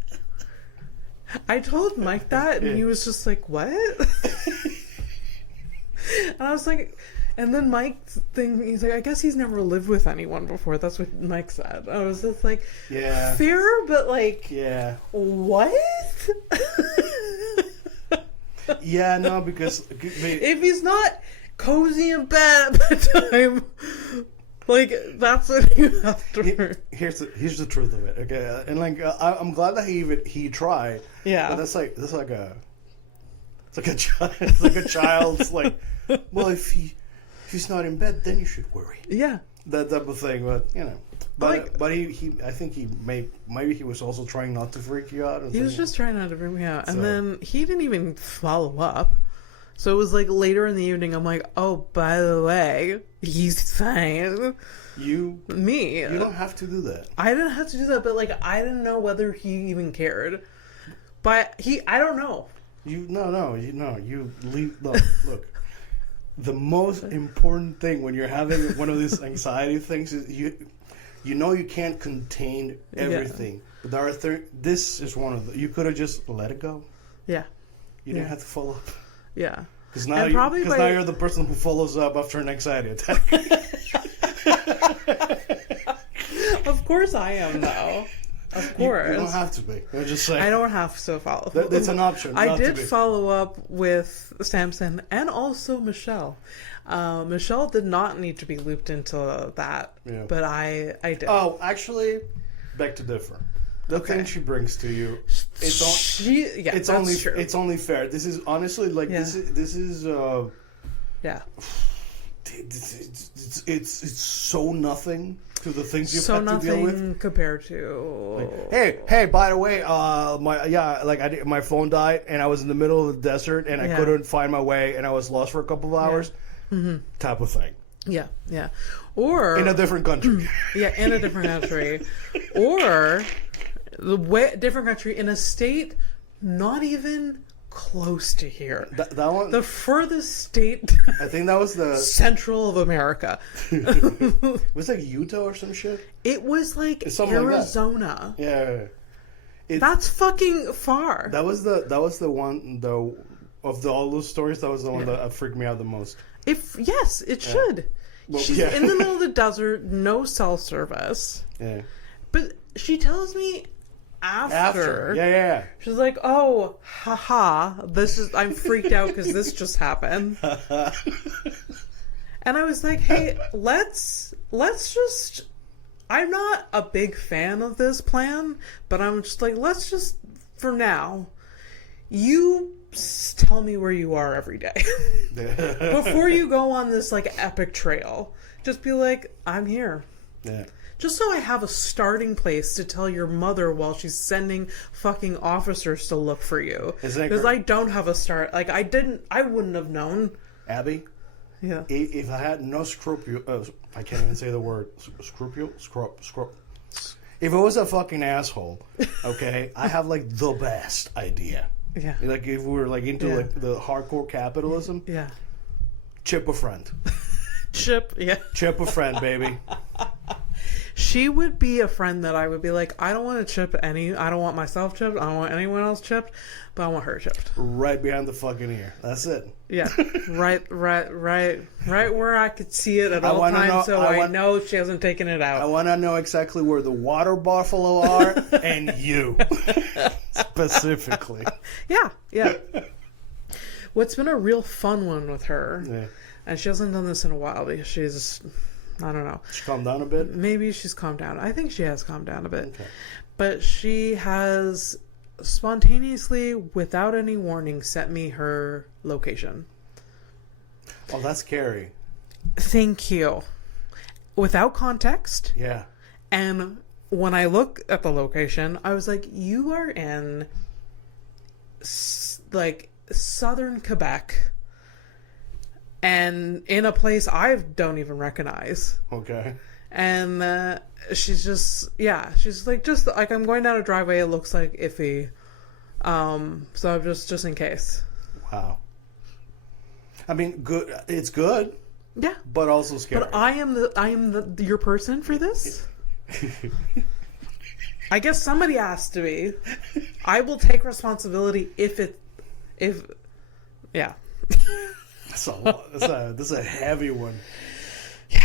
I told Mike that, and he was just like, what? And I was like, and then Mike's thing, he's like, I guess he's never lived with anyone before. That's what Mike said. I was just like, fair, but like, what? Yeah, no, because if he's not cozy in bed at bedtime, like that's what you have to. Here's the truth of it, okay? And like, I'm glad that he tried. Yeah, but it's like a child's like, well, if he's not in bed, then you should worry. Yeah, that type of thing. But But he I think maybe he was also trying not to freak you out. He was just trying not to freak me out. And then he didn't even follow up. So it was like later in the evening, I'm like, oh, by the way, he's fine. You don't have to do that. I didn't have to do that, but like I didn't know whether he even cared. But I don't know. You leave. Look. The most important thing when you're having one of these anxiety things is you can't contain everything. But there are this is one of them. You could have just let it go. Yeah. You didn't have to follow up. Yeah. Because now you're the person who follows up after an anxiety attack. Of course I am, though. Of course. You don't have to be. I'm just saying. I don't have to follow. That's an option. I did follow up with Samson and also Michelle. Michelle did not need to be looped into that, but I did. Oh, actually, beg to differ. The thing she brings to you, it's only fair. This is honestly like this is yeah. It's so nothing to the things you've so had to deal with. So nothing compared to. Like, hey! By the way, my phone died and I was in the middle of the desert and I couldn't find my way and I was lost for a couple of hours. Yeah. Mm-hmm. Type of thing. Yeah, yeah. Or in a different country. Yeah, in a different country, or different country in a state not even close to here. That one, the furthest state. I think that was the central of America. It was like Utah or some shit. It was like Arizona. Like that. Yeah, that's fucking far. That was the one though of all those stories. That was the one that freaked me out the most. Yes, it should. Well, she's in the middle of the desert, no cell service. Yeah, but she tells me. After. Yeah. She's like, oh, haha, I'm freaked out because this just happened. And I was like, hey, let's just, I'm not a big fan of this plan, but I'm just like, let's just, for now, you tell me where you are every day. Before you go on this, like, epic trail, just be like, I'm here. Yeah. Just so I have a starting place to tell your mother while she's sending fucking officers to look for you. Because I don't have a start. Like, I wouldn't have known. Abby? Yeah. If I had no scrupule, I can't even say the word. Scrupule? If I was a fucking asshole, okay, I have, like, the best idea. Yeah. Like, if we were, like, into, like, the hardcore capitalism. Yeah. Chip a friend. Chip a friend, baby. She would be a friend that I would be like, I don't want to chip I don't want myself chipped, I don't want anyone else chipped, but I want her chipped. Right behind the fucking ear. That's it. Yeah. right where I could see it at all times, I know she hasn't taken it out. I want to know exactly where the water buffalo are and you. Specifically. Yeah. What's been a real fun one with her, and she hasn't done this in a while because she's... I don't know. She calmed down a bit? Maybe she's calmed down. I think she has calmed down a bit. Okay. But she has spontaneously, without any warning, sent me her location. Oh, that's scary. Thank you. Without context. Yeah. And when I look at the location, I was like, you are in, like, southern Quebec. And in a place I don't even recognize. Okay. And she's just, she's like, just like, I'm going down a driveway, it looks like iffy. So I'm just in case. Wow. I mean, good. It's good. Yeah. But also scary. But I am your person for this. I guess somebody has to be. I will take responsibility if. Yeah. That's a heavy one. Yeah.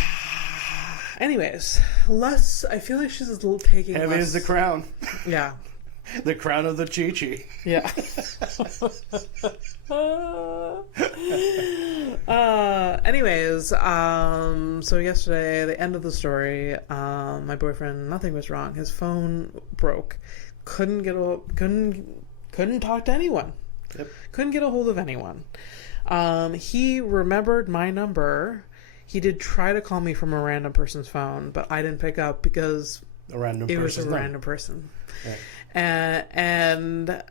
Anyways, I feel like she's taking heavy as the crown. Yeah. The crown of the Chi-Chi. Yeah. Anyways, so yesterday, the end of the story, my boyfriend, nothing was wrong. His phone broke. Couldn't talk to anyone. Yep. Couldn't get a hold of anyone. He remembered my number. He did try to call me from a random person's phone, but I didn't pick up because it was a random person. Yeah. And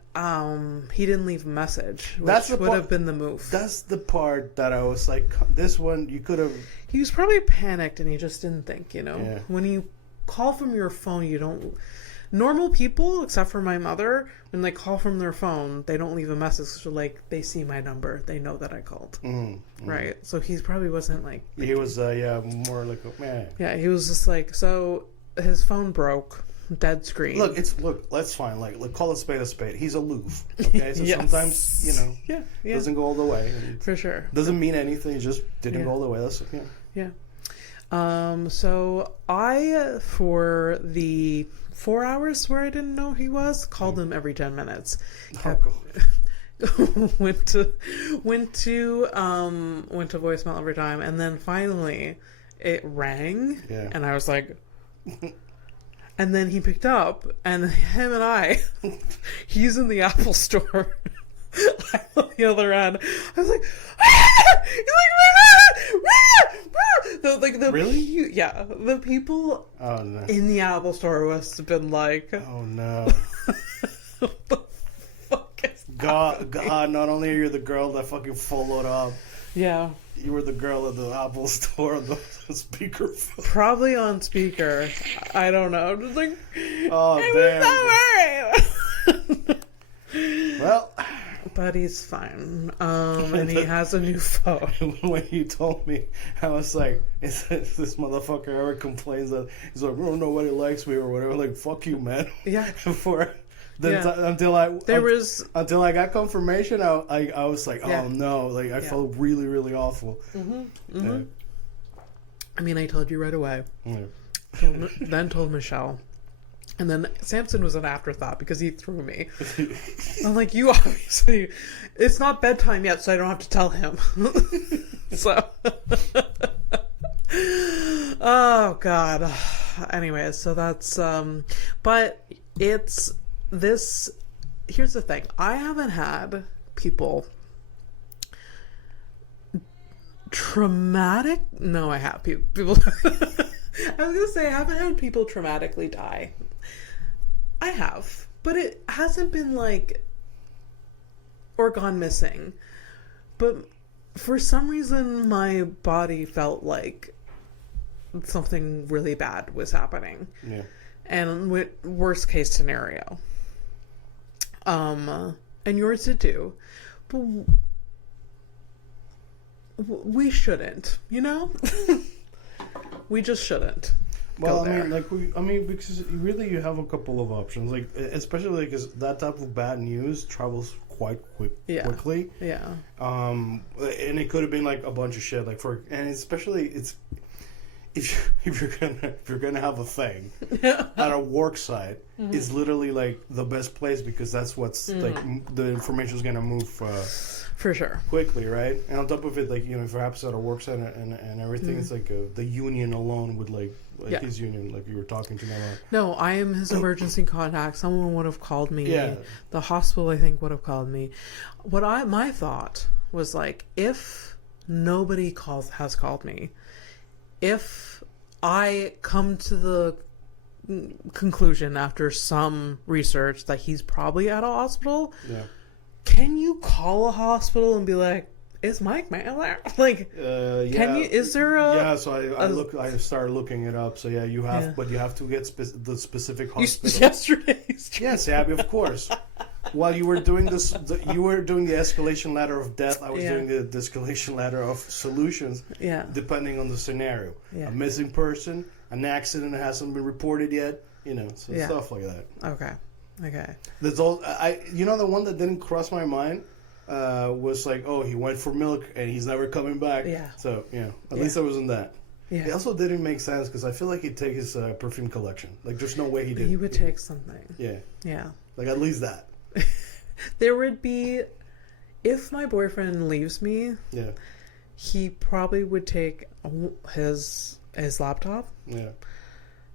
he didn't leave a message, which would have been the move. That's the part that I was like, this one, you could have... He was probably panicked and he just didn't think, Yeah. When you call from your phone, you don't... Normal people, except for my mother, when they call from their phone, they don't leave a message. So, like, they see my number. They know that I called. Mm-hmm. Right? So he probably wasn't, like... He was, more like... Yeah, he was just like... So, his phone broke. Dead screen. Look, that's fine. Like, call a spade. He's aloof. Okay? So yes. Sometimes, doesn't go all the way. For sure. Doesn't mean anything. It just didn't go all the way. That's... Yeah. So I, for the 4 hours where I didn't know he was, called him every 10 minutes. Went to voicemail every time, and then finally it rang, and I was like, And then he picked up, and him and I, he's in the Apple store. I'm on the other end. I was like, ah! He's like, Really? Yeah, the people Oh no. in the Apple store must have been like, Oh no. what the fuck is God, not only are you the girl that fucking followed up, Yeah. you were the girl at the Apple store on the speaker. Probably on speaker. I don't know. Just like, Oh, I damn. was so worried. Well, But he's fine. And he has a new phone. when you told me, I was like, if this motherfucker ever complains that he's like, oh, nobody likes me or whatever, like, fuck you, man. Yeah. Until I got confirmation, I was like, oh no, like I felt really, really awful. Yeah. I mean, I told you right away. Yeah. Then told Michelle. And then Samson was an afterthought because he threw me. I'm like, you obviously... It's not bedtime yet, so I don't have to tell him. So... Oh, God. Anyways, so that's... But it's... This... Here's the thing. I haven't had people... Traumatic... No, I have people... I was going to say, I haven't had people traumatically die. I have, but it hasn't been like, or gone missing. But for some reason, my body felt like something really bad was happening. Yeah. And worst case scenario. And yours did too. But we shouldn't, you know? We just shouldn't. Well, I mean, because really you have a couple of options, like especially because that type of bad news travels quite quickly. Yeah. And it could have been like a bunch of shit, like and especially it's if you're gonna have a thing at a work site, it's literally like the best place because that's what's like the information is gonna move. For sure. Quickly, right? And on top of it, like, you know, if perhaps at a work site and everything, it's like the union alone would like his union, like you were talking to me about. No, I am his emergency contact. Someone would have called me. Yeah. The hospital, I think, would have called me. My thought was like, if nobody has called me, if I come to the conclusion after some research that he's probably at a hospital, can you call a hospital and be like, is Mike Mann there? Like, can you? Is there a? Yeah, so I started looking it up. So yeah, you have, but you have to get the specific hospital. Yesterday's. Yes, Abby, of course. While you were doing this, you were doing the escalation ladder of death. I was doing the escalation ladder of solutions. Yeah. Depending on the scenario, a missing person, an accident that hasn't been reported yet. You know, so stuff like that. Okay. That's all. You know, the one that didn't cross my mind was like, oh, he went for milk and he's never coming back. Yeah. So at least I wasn't that. Yeah. It also didn't make sense because I feel like he'd take his perfume collection. Like, there's no way he did. He would take something. Yeah. Yeah. Like at least that. There would be, if my boyfriend leaves me. Yeah. He probably would take his laptop. Yeah.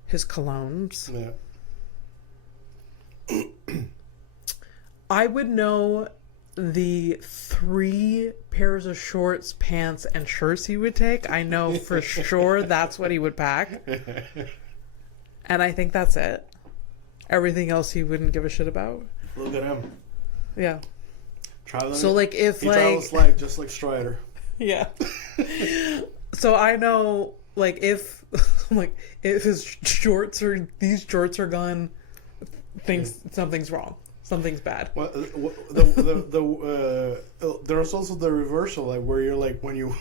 His colognes. Yeah. I would know the 3 pairs of shorts, pants, and shirts he would take. I know for sure that's what he would pack. And I think that's it. Everything else he wouldn't give a shit about. Look at him. Yeah. Traveling. So like if he travels like just like Strider. Yeah. So I know like if his shorts are gone, something's wrong. Something's bad. Well, there's also the reversal, like where you're like when you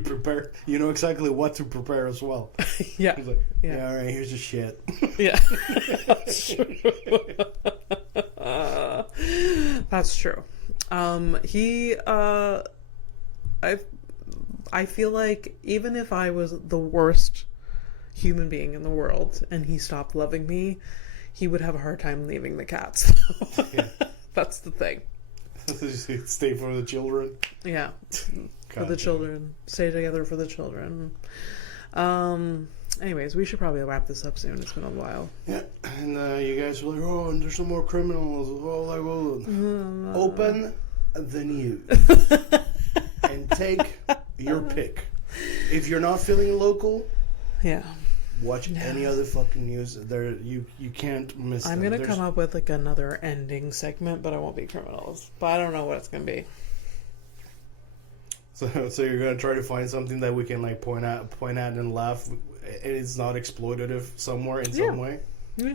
prepare, you know exactly what to prepare as well. Yeah. It's like, all right, here's the shit. Yeah. That's true. That's true. I feel like even if I was the worst human being in the world and he stopped loving me, he would have a hard time leaving the cats. That's the thing. Stay for the children. Yeah. For the children. Stay together for the children. Anyways, we should probably wrap this up soon. It's been a while. Yeah, and you guys were like, oh, and there's some more criminals. Oh, like, oh. Open the news and take your pick. If you're not feeling local, yeah, watch any other fucking news. There, you can't miss. I'm gonna come up with like another ending segment, but it won't be criminals. But I don't know what it's gonna be. So you're gonna try to find something that we can like point at and laugh, and it's not exploitative somewhere in some way. Yeah.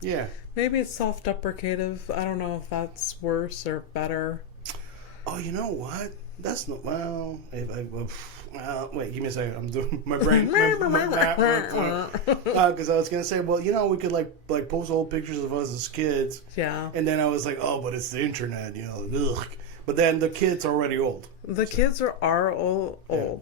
Yeah. Maybe it's self-deprecative. I don't know if that's worse or better. Oh, you know what? That's not well. Wait, give me a second. I'm doing my brain. Because I was gonna say, well, we could like post old pictures of us as kids. Yeah. And then I was like, oh, but it's the internet, Ugh. But then the kids are already old. The kids are old. Yeah.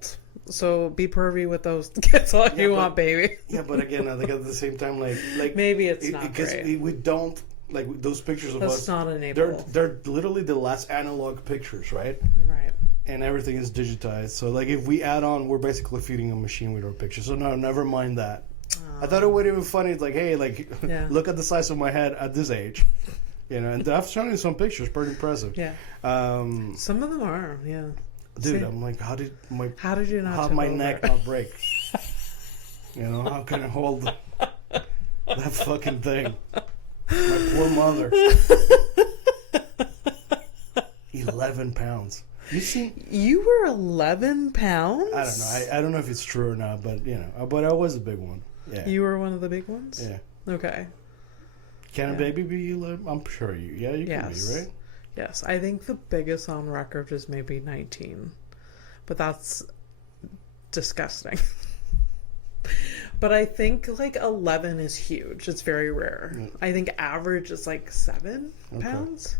So be pervy with those kids all you want, baby. Yeah, but again, I think at the same time, like maybe it's not because great. We don't like those pictures of us. That's not enabled. They're literally the last analog pictures, right? Right. And everything is digitized. So like if we add on, we're basically feeding a machine with our pictures. So no, never mind that. I thought it would have been funny. It's like, hey, look at the size of my head at this age. And I've shown you some pictures, pretty impressive. Yeah. Some of them are, yeah. Dude, I'm like, how did you not? How my neck not break? How can I hold that fucking thing? My poor mother. 11 pounds. You see? You were 11 pounds? I don't know. I don't know if it's true or not, but but I was a big one. Yeah. You were one of the big ones? Yeah. Okay. Can a baby be 11? I'm sure you can be, right? Yes. I think the biggest on record is maybe 19. But that's disgusting. But I think 11 is huge. It's very rare. Yeah. I think average is 7 pounds.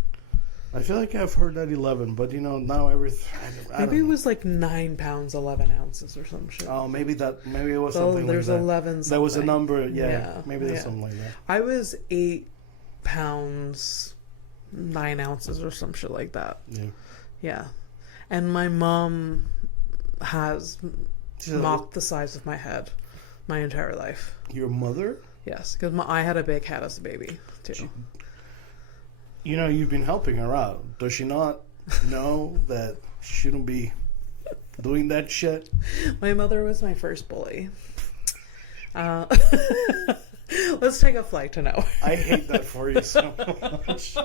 I feel like I've heard that 11, but now maybe it was 9 pounds 11 ounces or some shit. Oh, maybe it was something. There's like that. 11. That was a number. Yeah. Maybe there's something like that. I was 8 pounds 9 ounces or some shit like that. Yeah. Yeah, and my mom has mocked the size of my head my entire life. Your mother? Yes, because I had a big head as a baby too. You've been helping her out. Does she not know that she shouldn't be doing that shit? My mother was my first bully. Let's take a flight to nowhere. I hate that for you so much.